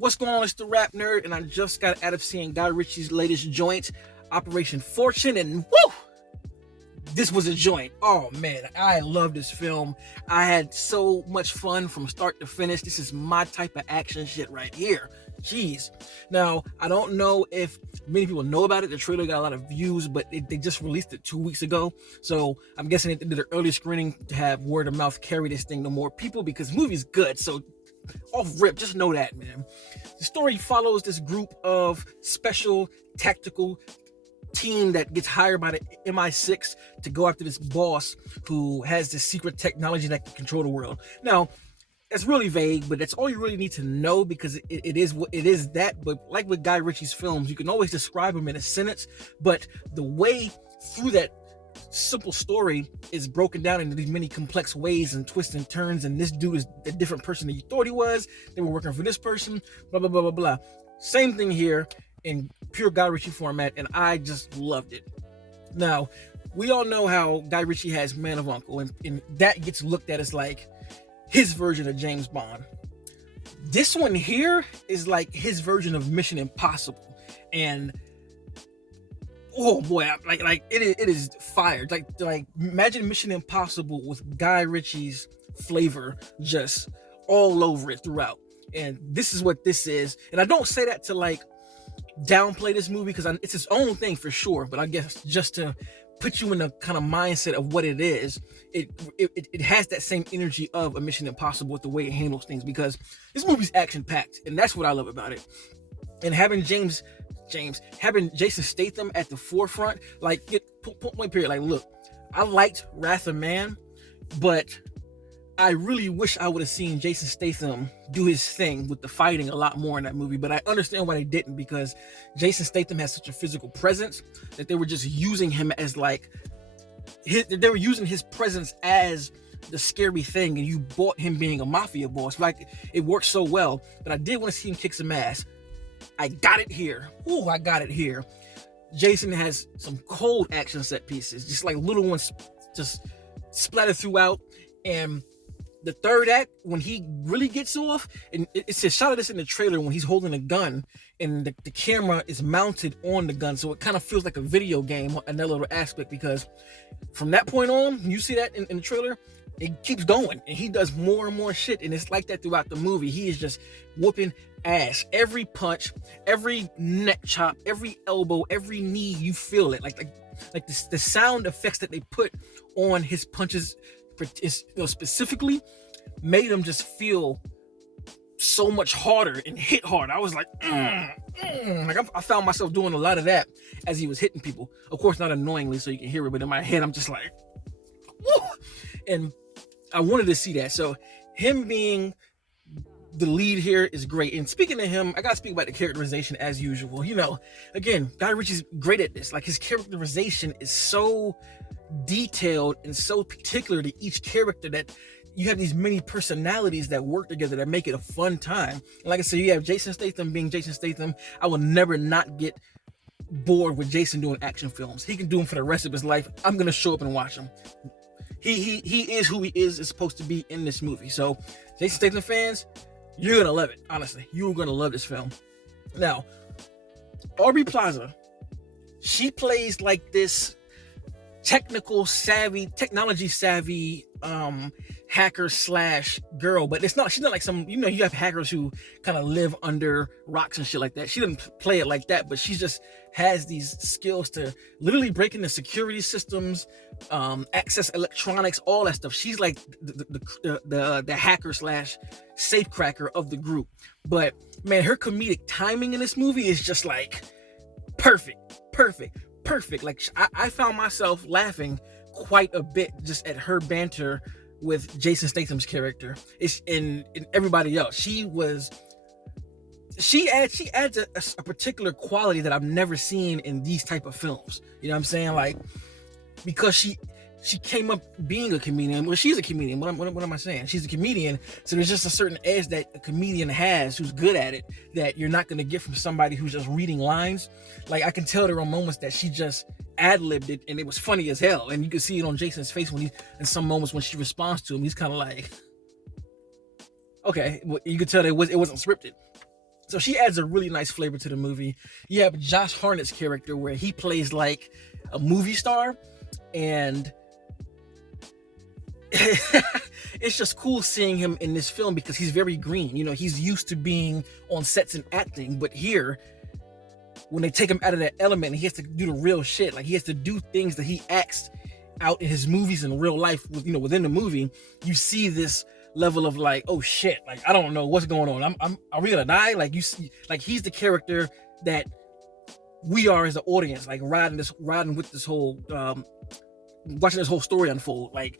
What's going on? It's the Rap Nerd, and I just got out of seeing Guy Ritchie's latest joint, Operation Fortune, and woo! This was a joint. Oh man, I love this film. I had so much fun from start to finish. This is my type of action shit right here. Jeez. Now, I don't know if many people know about it. The trailer got a lot of views, but they just released it 2 weeks ago. So I'm guessing they did an early screening to have word of mouth carry this thing to more people because the movie's good. So off rip, just know that, man. The story follows this group of special tactical team that gets hired by the MI6 to go after this boss who has this secret technology that can control the world. Now, it's really vague, but that's all you really need to know because it is what it is. That, but like with Guy Ritchie's films, you can always describe them in a sentence, but the way through that simple story is broken down into these many complex ways and twists and turns, and this dude is a different person than you thought he was. They were working for this person, blah blah blah blah blah. Same thing here in pure Guy Ritchie format, and I just loved it. Now, we all know how Guy Ritchie has Man of Uncle, and that gets looked at as like his version of James Bond. This one here is like his version of Mission Impossible, and oh boy, like it is fired. Like imagine Mission Impossible with Guy Ritchie's flavor just all over it throughout. And this is what this is. And I don't say that to like downplay this movie because it's its own thing for sure. But I guess just to put you in the kind of mindset of what it is, it has that same energy of a Mission Impossible with the way it handles things because this movie's action packed, and that's what I love about it. And having having Jason Statham at the forefront, like point period. Like, look, I liked Wrath of Man, but I really wish I would have seen Jason Statham do his thing with the fighting a lot more in that movie, but I understand why they didn't because Jason Statham has such a physical presence that they were just using him as like they were using his presence as the scary thing, and you bought him being a mafia boss. Like, it worked so well, but I did want to see him kick some ass. I got it here. Ooh, I got it here. Jason has some cold action set pieces, just like little ones just splattered throughout, and the third act, when he really gets off, and it's a shot of this in the trailer when he's holding a gun and the camera is mounted on the gun, so it kind of feels like a video game in that little aspect, because from that point on, you see that in the trailer, it keeps going and he does more and more shit, and it's like that throughout the movie. He is just whooping ass. Every punch, every neck chop, every elbow, every knee, you feel it. Like the sound effects that they put on his punches specifically made him just feel so much harder and hit hard. I was like, like I found myself doing a lot of that as he was hitting people. Of course, not annoyingly, so you can hear it, but in my head, I'm just like, woo! And I wanted to see that. So him being the lead here is great. And speaking of him, I gotta speak about the characterization as usual. You know, again, Guy Ritchie's great at this. Like, his characterization is so detailed and so particular to each character that you have these many personalities that work together that make it a fun time. And like I said, you have Jason Statham being Jason Statham. I will never not get bored with Jason doing action films. He can do them for the rest of his life. I'm gonna show up and watch him. He is who he is supposed to be in this movie. So Jason Statham fans, you're gonna love it. Honestly, you're gonna love this film. Now, Aubrey Plaza, she plays like this technology savvy hacker slash girl, but she's not like some, you have hackers who kind of live under rocks and shit like that. She didn't play it like that, but she just has these skills to literally break into security systems, access electronics, all that stuff. She's like the hacker slash safecracker of the group. But man, her comedic timing in this movie is just like perfect. Like, I found myself laughing quite a bit just at her banter with Jason Statham's character. It's in everybody else. She adds a particular quality that I've never seen in these type of films. You know what I'm saying? Like, because she came up being a comedian. Well, she's a comedian. What am I saying? She's a comedian. So there's just a certain edge that a comedian has who's good at it that you're not going to get from somebody who's just reading lines. Like, I can tell there are moments that she just ad-libbed it and it was funny as hell. And you can see it on Jason's face in some moments when she responds to him, he's kind of like, okay. You could tell that it wasn't scripted. So she adds a really nice flavor to the movie. You have Josh Hartnett's character where he plays like a movie star, and it's just cool seeing him in this film because he's very green. You know, he's used to being on sets and acting, but here, when they take him out of that element, he has to do the real shit. Like, he has to do things that he acts out in his movies in real life. You know, within the movie, you see this level of like, oh shit, like I don't know what's going on. Are we gonna die? Like, you see, like he's the character that we are as an audience, like riding with this whole, watching this whole story unfold. Like,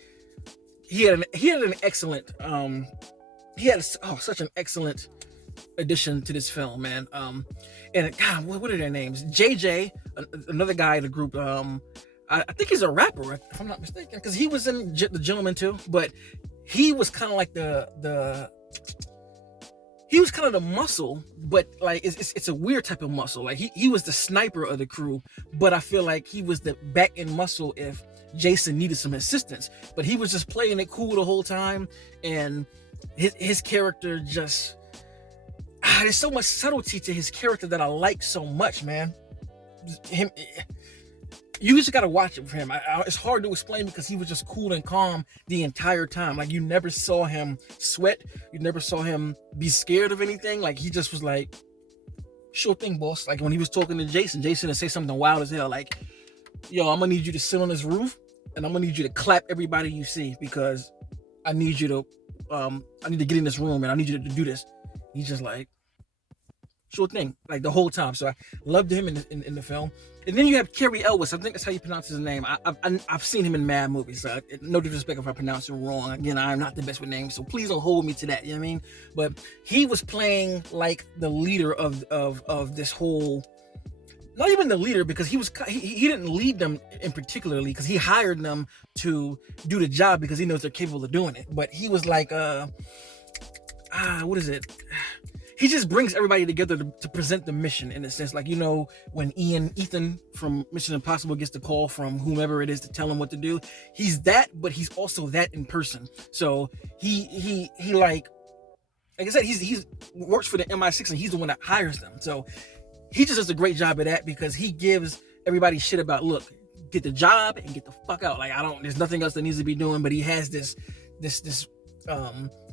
he had an excellent, such an excellent addition to this film, man. And God, what are their names? JJ, another guy in the group. I think he's a rapper, if I'm not mistaken, because he was in The Gentleman too. But he was kind of like he was kind of the muscle, but like it's a weird type of muscle. Like he was the sniper of the crew, but I feel like he was the back end muscle if Jason needed some assistance. But he was just playing it cool the whole time, and his character just there's so much subtlety to his character that I like so much, man. You just gotta watch it for him. It's hard to explain because he was just cool and calm the entire time. Like, you never saw him sweat. You never saw him be scared of anything. Like, he just was like, sure thing, boss. Like, when he was talking to Jason would say something wild as hell. Like, yo, I'm gonna need you to sit on this roof and I'm gonna need you to clap everybody you see because I need you to, I need to get in this room and I need you to do this. He's just like, sure thing, like the whole time. So I loved him in the film. And then you have Cary Elwes. I think that's how you pronounce his name. I've seen him in mad movies. So no disrespect if I pronounce it wrong. Again, I'm not the best with names, so please don't hold me to that. You know what I mean? But he was playing like the leader of this whole. Not even the leader, because he didn't lead them in particularly, because he hired them to do the job because he knows they're capable of doing it. But he was like, what is it? He just brings everybody together to present the mission, in a sense. Like, you know, when Ethan from Mission Impossible gets the call from whomever it is to tell him what to do, he's that, but he's also that in person. So he like I said, he's works for the MI6 and he's the one that hires them. So he just does a great job of that because he gives everybody shit about, look, get the job and get the fuck out. Like, there's nothing else that needs to be doing, but he has this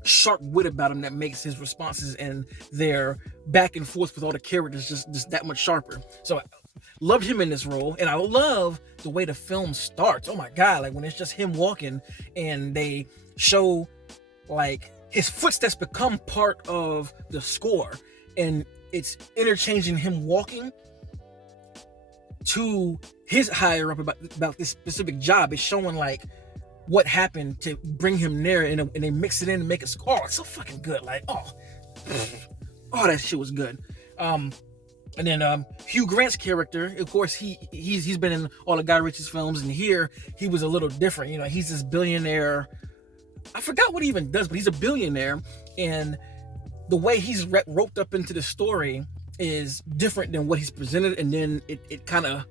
sharp wit about him that makes his responses and their back and forth with all the characters just that much sharper. So I loved him in this role, and I love the way the film starts. Oh my god, like when it's just him walking and they show like his footsteps become part of the score, and it's interchanging him walking to his higher up about this specific job. It's showing like what happened to bring him there, and they mix it in and make it. Oh, it's so fucking good. Like, oh, that shit was good. And then Hugh Grant's character, of course, he's been in all of Guy Ritchie's films, and here he was a little different. You know, he's this billionaire. I forgot what he even does, but he's a billionaire, and the way he's roped up into the story is different than what he's presented, and then it kind of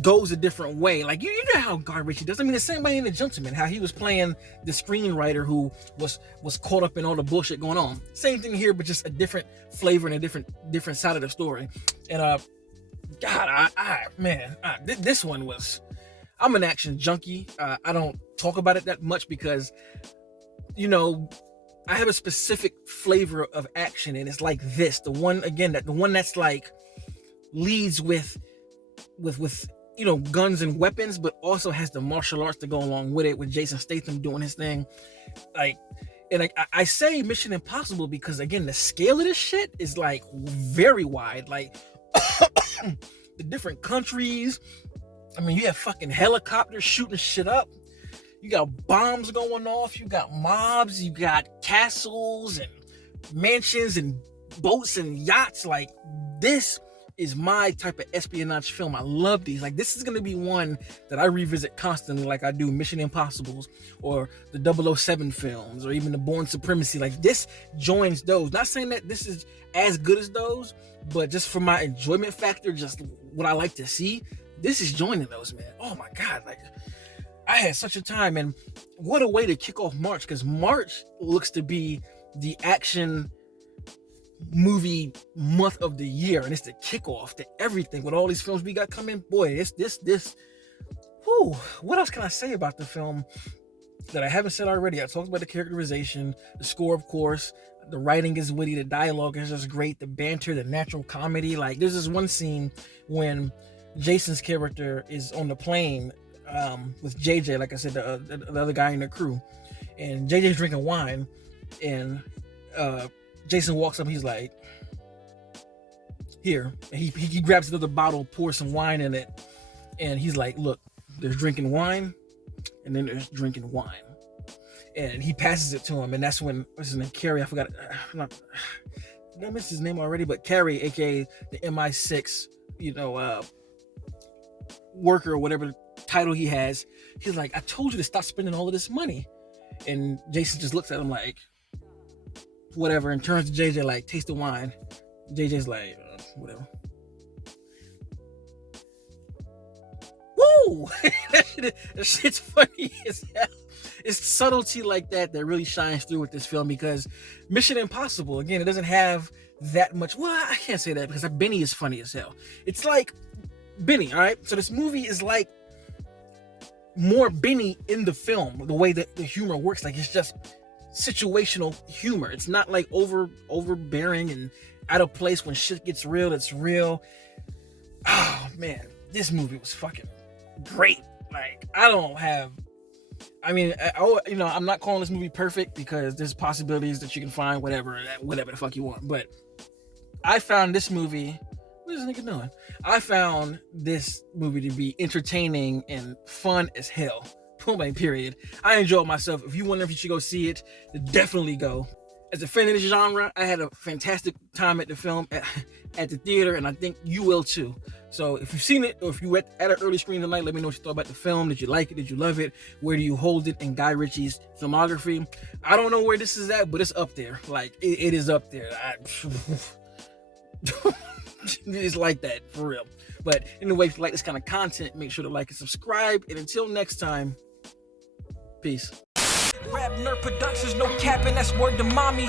goes a different way. Like, you know how Guy Ritchie does. I mean, the same way in The Gentleman, how he was playing the screenwriter who was caught up in all the bullshit going on. Same thing here, but just a different flavor and a different side of the story. And God, this one was. I'm an action junkie. I don't talk about it that much because, you know, I have a specific flavor of action, and it's like this. The one that's like leads with you know, guns and weapons, but also has the martial arts to go along with it, with Jason Statham doing his thing. Like, and I say Mission Impossible because, again, the scale of this shit is like very wide. Like the different countries. I mean, you have fucking helicopters shooting shit up. You got bombs going off. You got mobs. You got castles and mansions and boats and yachts. Like, this is my type of espionage film. I love these. Like, this is going to be one that I revisit constantly, like I do Mission Impossibles or the 007 films or even the Bourne Supremacy. Like, this joins those. Not saying that this is as good as those, but just for my enjoyment factor, just what I like to see, this is joining those, man. Oh my God. Like, I had such a time, and what a way to kick off March, because March looks to be the action movie month of the year, and it's the kickoff to everything with all these films we got coming. Boy, it's this. Whew, what else can I say about the film that I haven't said already? I talked about the characterization, the score, of course. The writing is witty, the dialogue is just great, the banter, the natural comedy. Like, there's this one scene when Jason's character is on the plane with JJ, like I said, the other guy in the crew, and JJ's drinking wine, and Jason walks up, he's like, here, and he grabs another bottle, pours some wine in it, and he's like, look, there's drinking wine, and then there's drinking wine. And he passes it to him, and that's when, what's his name, Carrie, I forgot, did I miss his name already? But Carrie, aka the MI6, worker, or whatever title he has, he's like, I told you to stop spending all of this money. And Jason just looks at him like, whatever, and turns to JJ like, taste the wine. JJ's like, whatever. Woo! that shit's funny as hell. It's subtlety like that really shines through with this film, because Mission Impossible, again, it doesn't have that much. Well, I can't say that because Benny is funny as hell. It's like Benny, all right? So this movie is like more Benny in the film, the way that the humor works. Like, it's just situational humor. It's not like overbearing and out of place. When shit gets real, it's real. Oh man, this movie was fucking great. Like, I'm not calling this movie perfect, because there's possibilities that you can find whatever the fuck you want. But I found this movie, what is this nigga doing? I found this movie to be entertaining and fun as hell. Point blank period. I enjoyed myself. If you wonder if you should go see it, definitely go. As a fan of this genre, I had a fantastic time at the film, at the theater, and I think you will too. So if you've seen it, or if you were at an early screening tonight, let me know what you thought about the film. Did you like it? Did you love it? Where do you hold it in Guy Ritchie's filmography? I don't know where this is at, but it's up there. Like, it is up there. It's like that, for real. But anyway, if you like this kind of content, make sure to like and subscribe. And until next time, peace. RapNerd Productions, no capping, that's word to mommy.